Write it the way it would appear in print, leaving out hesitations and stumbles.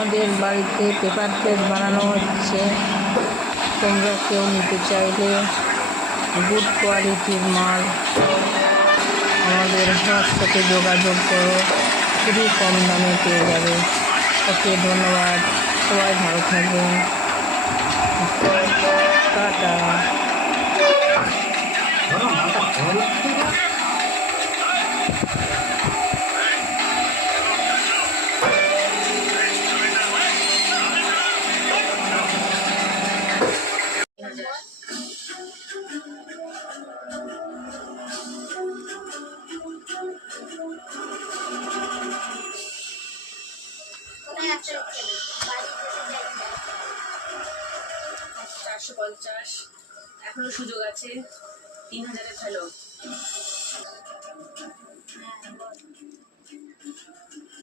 আমাদের বাড়িতে paper plate বানানো হচ্ছে। তোমরা কেউ নিতে চাইলে গুড কোয়ালিটির মাল আমাদের হোয়াটসঅ্যাপে যোগাযোগ করো, খুবই কম দামে পেয়ে যাবে। ওকে, ধন্যবাদ, সবাই ভালো থাকবেন, টাটা। $450, এখনো সুযোগ আছে। 3000-এ ফেলো।